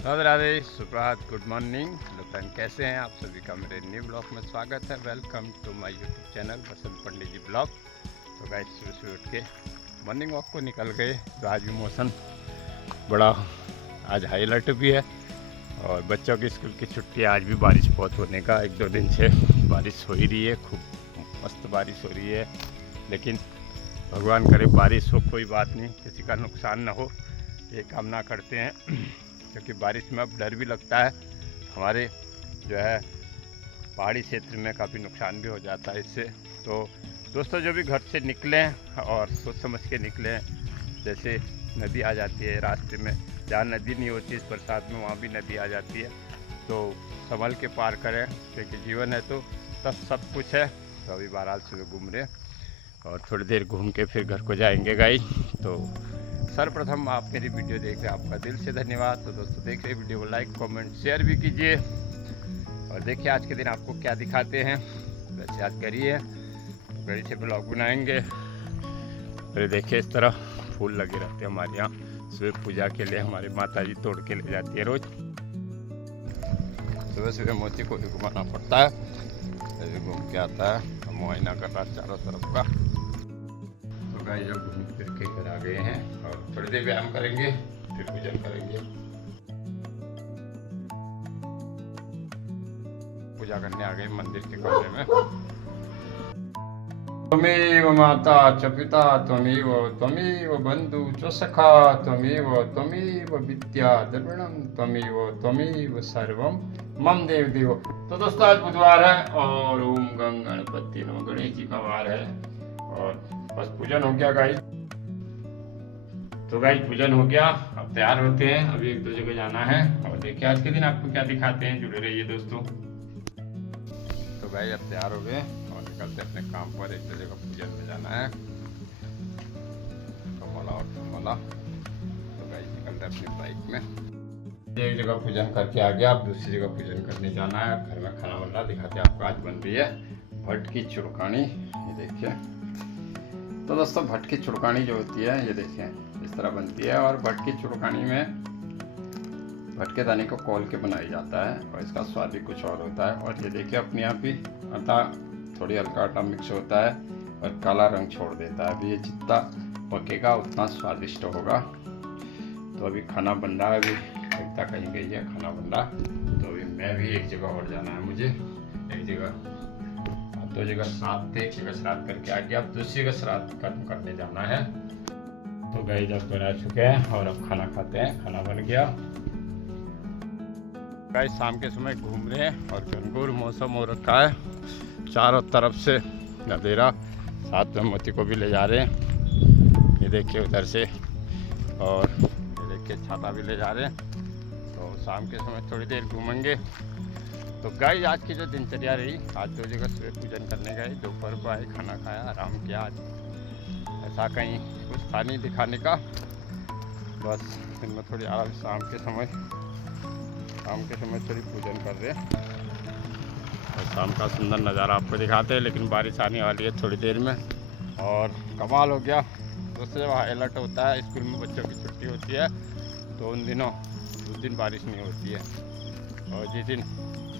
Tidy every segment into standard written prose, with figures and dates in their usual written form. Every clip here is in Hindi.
राधे राधे, सुप्रभात, गुड मॉर्निंग। हेलो फ्रेंड, कैसे हैं आप सभी का मेरे न्यू ब्लॉग में स्वागत है। Welcome to my YouTube channel Basant Pandit ji blog. तो गाइस सुबह सुबह उठ के मॉर्निंग वॉक को निकल गए। तो आज भी मौसम बड़ा, आज हाई अलर्ट भी है और बच्चों की स्कूल की छुट्टी। आज भी बारिश बहुत होने का, एक दो दिन से बारिश हो ही रही है, खूब मस्त बारिश हो रही है। लेकिन भगवान करे बारिश हो, कोई बात नहीं, किसी का नुकसान ना हो, ये कामना करते हैं। क्योंकि बारिश में अब डर भी लगता है, हमारे जो है पहाड़ी क्षेत्र में काफ़ी नुकसान भी हो जाता है इससे। तो दोस्तों, जो भी घर से निकलें और सोच समझ के निकलें। जैसे नदी आ जाती है रास्ते में, जहाँ नदी नहीं होती इस बरसात में वहाँ भी नदी आ जाती है, तो संभल के पार करें, क्योंकि जीवन है तो तब सब कुछ है। तो अभी वाराणसी में घूम रहे और थोड़ी देर घूम के फिर घर को जाएंगे गाइस। तो सर्वप्रथम आप मेरी वीडियो देख रहे हैं, आपका दिल से धन्यवाद। तो दोस्तों, देख रहे वीडियो को लाइक कमेंट शेयर भी कीजिए और देखिए आज के दिन आपको क्या दिखाते हैं। वैसे आज करिए तो गड़ी से ब्लॉग बनाएंगे। अरे देखिए, इस तरह फूल लगे रहते हैं हमारे यहाँ सुबह पूजा के लिए। हमारी माता जी तोड़ के ले जाती है रोज। सुबह सुबह मोती को भी घुमाना पड़ता है, अभी घूम के आता है, मुआयना कर रहा चारों तरफ का। तो गाइस जब घूम फिर के घर आ गए हैं और थोड़ी देर व्यायाम करेंगे, फिर पूजन करेंगे। पूजा करने आ गए मंदिर के कमरे में। त्वमेव माता च पिता त्वमेव बंधु च सखा त्वमेव विद्या द्रविणम त्वमेव सर्वम मम देव देव। तो दोस्तों, आज बुधवार है और ओम गंग गणपति नमः, गणेश जी का वार है और बस पूजन हो गया गाइस। तो गाइस पूजन हो गया, अब तैयार होते हैं, अभी एक दो जगह जाना है और देखिए आज के दिन आपको क्या दिखाते हैं, जुड़े रहिए दोस्तों। तो गाइस अब तैयार हो गए और निकलते अपने काम पर। एक दो जगह पूजन में जाना है, कमला और कमला। तो गाइस निकलते अपनी बाइक में। एक जगह पूजन करके आ गया, अब दूसरी जगह पूजन करने जाना है। घर में खाना बन रहा, दिखाते हैं आपको। आज बन रही है भट्ट की चुड़कानी, ये देखिए। तो दोस्तों, भट्ट की चुड़कानी जो होती है, ये देखें इस तरह बनती है। और भट्ट की चुड़कानी में भट्ट के दाने को खोल के बनाया जाता है और इसका स्वाद भी कुछ और होता है। और ये देखिए अपने आप ही आटा, थोड़ी हल्का आटा मिक्स होता है और काला रंग छोड़ देता है। अभी ये जितना पकेगा उतना स्वादिष्ट होगा। तो अभी खाना बन रहा है, अभी एकता कहीं गई है, खाना बन रहा। तो अभी मैं भी एक जगह और जाना है मुझे, एक जगह, दो जगह श्राद्ध थे, एक जगह श्राद्ध करके आ गया, अब दूसरी जगह श्राद्ध करने जाना है। तो गाइस जब बना चुके हैं और अब खाना खाते हैं, खाना बन गया। गाइस शाम के समय घूम रहे हैं और घनघोर मौसम हो रखा है, चारों तरफ से अंधेरा। साथ में मोती को भी ले जा रहे हैं, ये देखिए उधर से, और ये देखिए छाता भी ले जा रहे हैं। तो शाम के समय थोड़ी देर घूमेंगे। तो गाइस आज की जो दिनचर्या रही, आज दो जगह सुबह पूजन करने गए, दोपहर को आए, खाना खाया, आराम किया। आज ऐसा कहीं कुछ था नहीं दिखाने का, बस दिन में थोड़ी आराम। शाम के समय थोड़ी पूजन कर रहे हैं और शाम का सुंदर नज़ारा आपको दिखाते हैं। लेकिन बारिश आने वाली है थोड़ी देर में और कमाल हो गया। दोस्तों, जब हाई अलर्ट होता है, स्कूल में बच्चों की छुट्टी होती है, तो उन दिनों उस दिन बारिश नहीं होती है और जिस दिन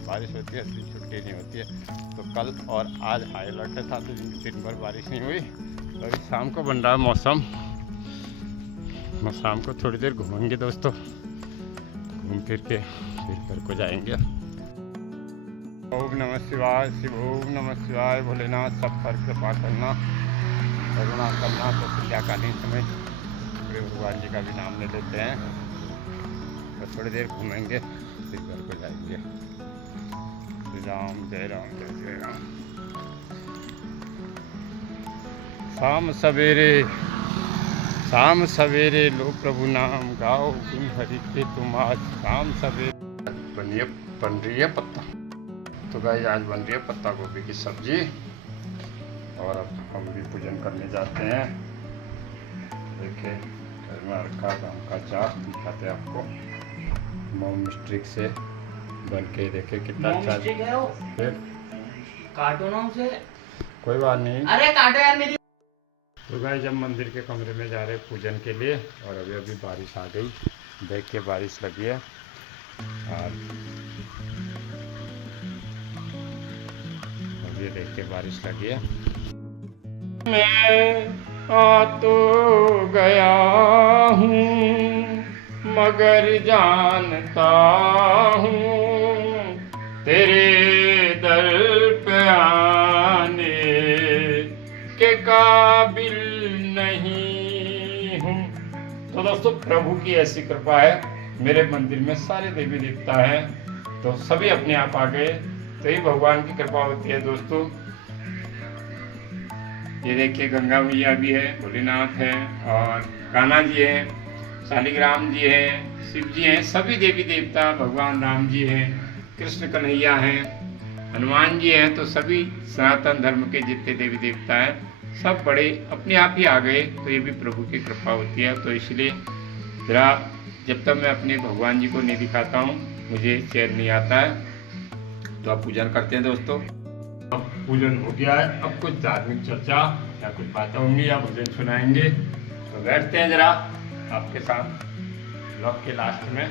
बारिश होती है उस दिन छुट्टी नहीं होती है। तो कल और आज हाई अलर्ट था, तो दिन भर बारिश नहीं हुई। तो अभी शाम को बन रहा है मौसम, मैं शाम को थोड़ी देर घूमेंगे दोस्तों, घूम फिर के फिर घर को जाएंगे। ओम नमः शिवाय, शिव ओम नमः शिवाय। भोलेनाथ सब पर कृपा करना, करुणा करना। तो संध्याकालीन समय पूरे भगवान जी का भी नाम ले लेते हैं। तो थोड़ी देर घूमेंगे फिर घर को जाएंगे। श्री राम जय राम जय जय राम। शाम सवेरे लो प्रभु नाम गाओ, गुण हरि के तुम आज शाम सवेरे। बन रही है पत्ता। तो गाइस आज बन रही है पत्ता गोभी की सब्जी और अब हम भी पूजन करने जाते हैं। देखिए घर में रखा गाँव का चाट, दिखाते हैं आपको। मोम स्टिक से बन के, देखे कितना अच्छा है। फिर काटो ना उसे, कोई बात नहीं। अरे काटो यार मेरी। तो गाइस जब मंदिर के कमरे में जा रहे पूजन के लिए और अभी बारिश आ गई, देख के बारिश लगी है और अभी देखते बारिश लगी है। मैं आ तो गया हूँ मगर जानता हूँ तेरे दर पे आने के काबिल नहीं हूँ। तो दोस्तों प्रभु की ऐसी कृपा है, मेरे मंदिर में सारे देवी देवता हैं तो सभी अपने आप आ गए, तो ये भगवान की कृपा होती है दोस्तों। ये देखिए गंगा मैया भी है, भोलेनाथ है और कान्हा जी है, शालिग्राम जी है, शिव जी हैं, सभी देवी देवता, भगवान राम जी हैं, कृष्ण कन्हैया हैं, हनुमान जी हैं। तो सभी सनातन धर्म के जितने देवी देवता हैं सब बड़े अपने आप ही आ गए, तो ये भी प्रभु की कृपा होती है। तो इसलिए जरा जब तक मैं अपने भगवान जी को नहीं दिखाता हूँ मुझे चैन नहीं आता है। तो आप पूजन करते हैं दोस्तों। अब पूजन हो गया है, अब कुछ धार्मिक चर्चा या कुछ बातें होंगी या भजन सुनाएंगे, तो बैठते हैं जरा आपके साथ ब्लॉग के लास्ट में।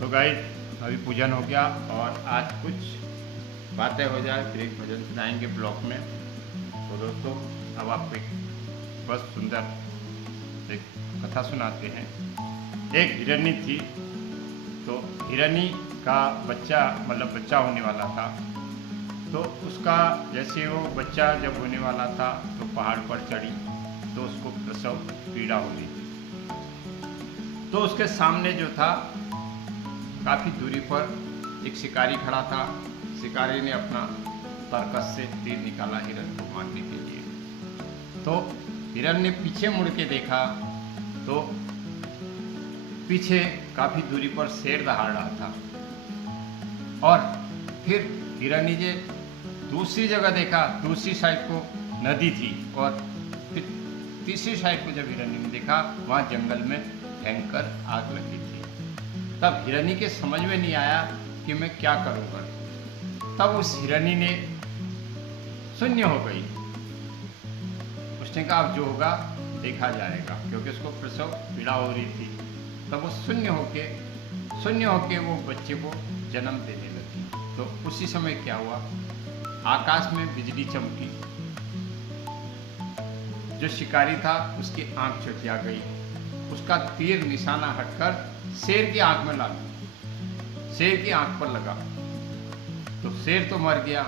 तो गाइस अभी पूजन हो गया और आज कुछ बातें हो जाए फिर एक भजन सुनाएंगे ब्लॉग में। तो दोस्तों अब आपको एक बस सुंदर एक कथा सुनाते हैं। एक हिरनी थी, तो हिरनी का बच्चा मतलब बच्चा होने वाला था। तो उसका जैसे वो बच्चा जब होने वाला था तो पहाड़ पर चढ़ी तो उसको प्रसव पीड़ा हो रही थी। तो उसके सामने जो था काफ़ी दूरी पर एक शिकारी खड़ा था। शिकारी ने अपना तरकस से तीर निकाला हिरन को मारने के लिए। तो हिरन ने पीछे मुड़ के देखा तो पीछे काफ़ी दूरी पर शेर दहाड़ रहा था। और फिर हिरनी ने दूसरी जगह देखा, दूसरी साइड को नदी थी और फिर तीसरी साइड को जब हिरनी ने देखा वहाँ जंगल में भयंकर आग लगी थी। तब हिरनी के समझ में नहीं आया कि मैं क्या करूँगा। तब उस हिरनी ने शून्य हो गई। उसने कहा अब जो होगा देखा जाएगा, क्योंकि उसको प्रसव पीड़ा हो रही थी। तब वो शून्य होके वो बच्चे को जन्म देने लगी। तो उसी समय क्या हुआ, आकाश में बिजली चमकी। जो शिकारी था उसकी आंख चुटिया गई, उसका तीर निशाना हटकर शेर की आंख में लगा, शेर की आंख पर लगा। तो शेर तो मर गया,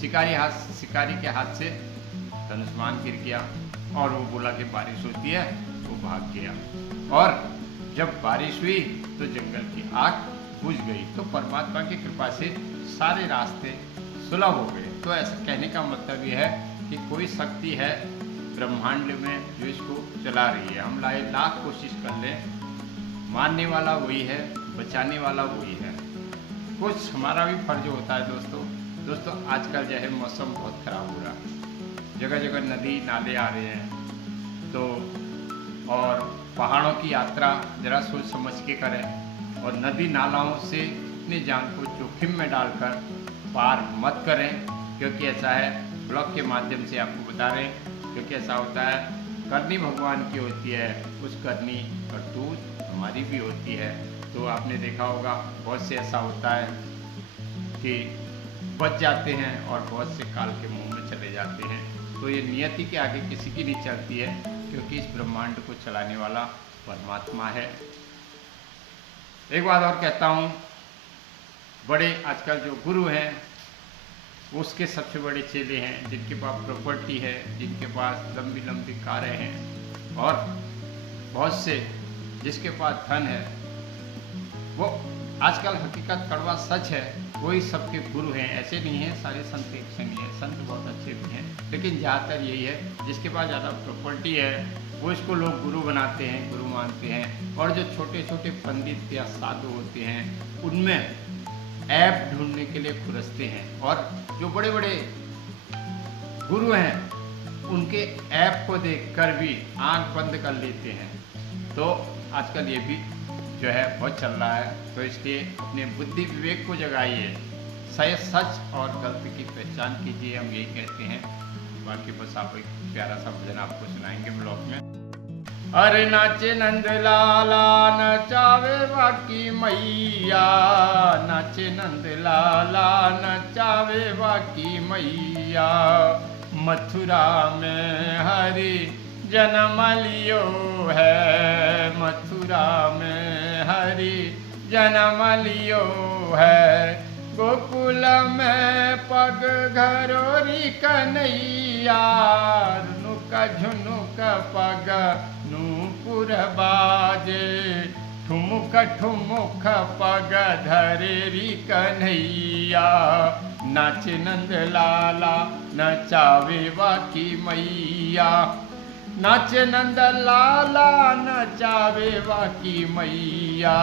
शिकारी के हाथ से धनुष्मान गिर गया और वो बोला कि बारिश होती है, वो भाग गया। और जब बारिश हुई तो जंगल की आग बुझ गई। तो परमात्मा की कृपा से सारे रास्ते सुलभ हो गए। तो ऐसा कहने का मतलब ये है कि कोई शक्ति है ब्रह्मांड में जो इसको चला रही है। हम लाख कोशिश कर लें, मारने वाला वही है, बचाने वाला वही है। कुछ हमारा भी फर्ज होता है दोस्तों आजकल जो है मौसम बहुत खराब हो रहा है, जगह जगह नदी नाले आ रहे हैं। तो और पहाड़ों की यात्रा जरा सोच समझ के करें और नदी नालाओं से अपनी जान को जोखिम में डालकर पार मत करें, क्योंकि ऐसा है। ब्लॉग के माध्यम से आपको बता रहे हैं, क्योंकि ऐसा होता है करनी भगवान की होती है, उस करनी करतूत हमारी भी होती है। तो आपने देखा होगा बहुत से ऐसा होता है कि बच जाते हैं और बहुत से काल के मुंह में चले जाते हैं। तो ये नियति के आगे किसी की नहीं चलती है, क्योंकि इस ब्रह्मांड को चलाने वाला परमात्मा है। एक बात और कहता हूँ, बड़े आजकल जो गुरु हैं उसके सबसे बड़े चेले हैं जिनके पास प्रॉपर्टी है, जिनके पास लंबी लंबी कारें हैं और बहुत से जिसके पास धन है। वो आजकल हकीकत कड़वा सच है, वही सबके गुरु हैं। ऐसे नहीं है सारे संत एक से नहीं है, संत बहुत अच्छे भी हैं, लेकिन ज़्यादातर यही है जिसके पास ज़्यादा प्रॉपर्टी है वो इसको लोग गुरु बनाते हैं, गुरु मानते हैं। और जो छोटे छोटे पंडित या साधु होते हैं उनमें ऐप ढूंढने के लिए खुरसते हैं, और जो बड़े बड़े गुरु हैं उनके ऐप को देखकर भी आंख बंद कर लेते हैं। तो आजकल ये भी जो है बहुत चल रहा है। तो इसलिए अपने बुद्धि विवेक को जगाइए, सही सच और गलती की पहचान कीजिए, हम यही कहते हैं। बाकी बस आप एक प्यारा सा भजन आपको सुनाएंगे ब्लॉग में। अरे नाचे नंद लाला नचावे वाकी मैया, नाचे नंद लाला नचावे वाकी मैया। मथुरा में हरि जन्म लियो है, मथुरा में हरि जन्म लियो है। गोकुल में पग घरोरी कन्हैया, रुनुक झुनुक पग नूपुर बाजे। ठुमुक ठुमुक पग धरेरी कन्हैया, नाचे नंद लाला नचावे वाकी मैया। नाचे नंद लाला नचावे वाकी मैया।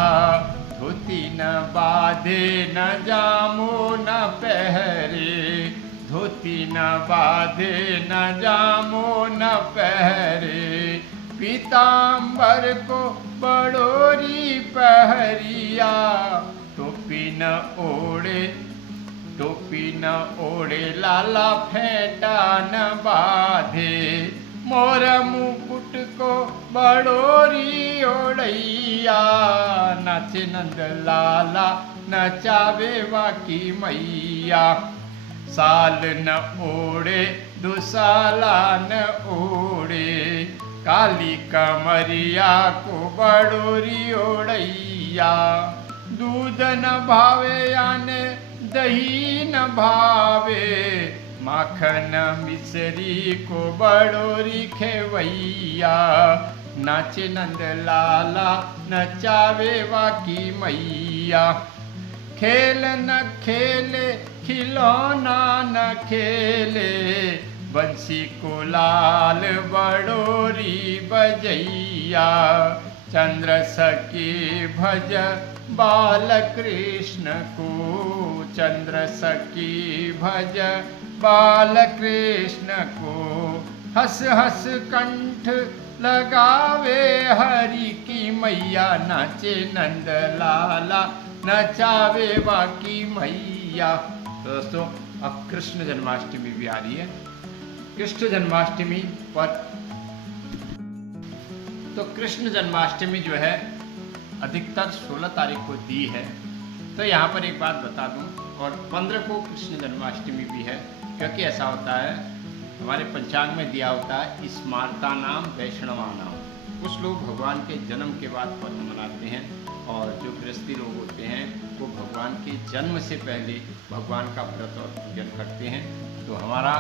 धोती न बांधे न जामो न पहरे, धोती न बांधे न जामो न पहरे। पीताम्बर को बड़ोरी पहरिया, टोपी न ओढ़े, टोपी न ओढ़े लाला फेंटा न बांधे। मोर मुकुट को बड़ोरी ओढ़ैया, नाचे नंद लाला नचावे वाकी मैया। साल न ओढ़े दुसाला न ओढ़े, काली कमरिया को बड़ोरी ओढ़ैया। दूध न भावे याने दही न भावे, माखन मिश्री को बड़ोरी खेवैया। नाचे नंद लाला नचावे वाकी मैया। खेल न खेले खिलौना न खेले, बंसी को लाल बड़ोरी बजैया। चंद्र सखी भज बाल कृष्ण को, चंद्र सखी भज बाल कृष्ण को। हंस हंस कंठ लगावे हरि की मैया, नाचे नंद लाला नचावे वाकी मैया। तो दोस्तों अब कृष्ण जन्माष्टमी भी आ रही है। कृष्ण जन्माष्टमी पर तो कृष्ण जन्माष्टमी जो है अधिकतर 16 तारीख को दी है। तो यहाँ पर एक बात बता दूँ, और 15 को कृष्ण जन्माष्टमी भी है, क्योंकि ऐसा होता है हमारे पंचांग में दिया होता है स्मार्ता नाम वैष्णवा नाम। कुछ लोग भगवान के जन्म के बाद पर्व मनाते हैं, और जो गृहस्थी लोग होते हैं वो भगवान के जन्म से पहले भगवान का व्रत और पूजन करते हैं। तो हमारा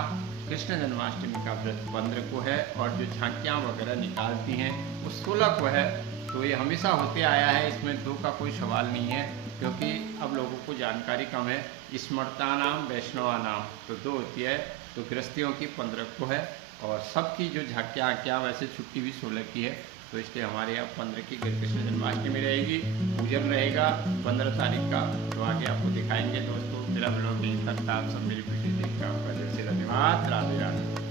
कृष्ण जन्माष्टमी का व्रत 15 को है, और जो झांकियाँ वगैरह निकालती हैं वो 16 को है। तो ये हमेशा होते आया है, इसमें दो का कोई सवाल नहीं है, क्योंकि अब लोगों को जानकारी कम है। स्मृता नाम वैष्णवा नाम तो 2 होती है, तो गृहस्थियों की 15 को है, और सबकी जो झांकियाँ क्या वैसे छुट्टी भी 16 की है। तो इसलिए हमारे यहाँ 15 की कृष्ण जन्माष्टमी रहेगी, पूजन रहेगा 15 तारीख का। तो आगे आपको दिखाएंगे दोस्तों। मेरा ब्लॉग यहीं तक था। आप सब मेरी वीडियो देखा होगा। जैसे धन्यवाद। राधे राधे।